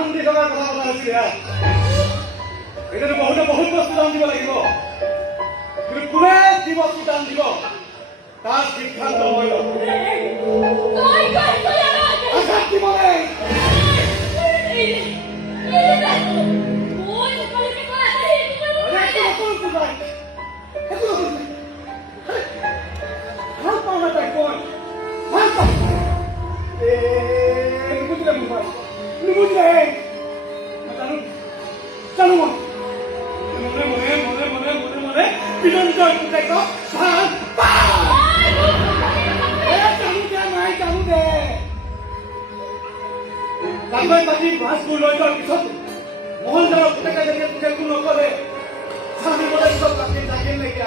দাম দি থকাৰ কথা পতা নাছিলে হা এতিয়াতো বহুতে বহুত বস্তু দাম দিব লাগিব কিন্তু কোনে যি বস্তু দাম দিব তাৰ সিদ্ধান্ত মই ল'ম আঘাত দিব নাই ভাল পাওঁ না তাই কয় ভাল পাওঁ নুবুজিলে মোৰ ভাল নুবুজিলে জানো জানো মই মনে মনে মনে মনে মনে মনে বিনন্দৰ পুতেক ভাল পাওঁ জানো দে নাই জানো দে কাগজ পাতি মাছবোৰ লৈ যোৱাৰ পিছত মোহনদাৰৰ পুতেকে যেতিয়া পুতেকবোৰ নকলে স্বামী বোলে পিছত ৰাতি জাগিল নেকি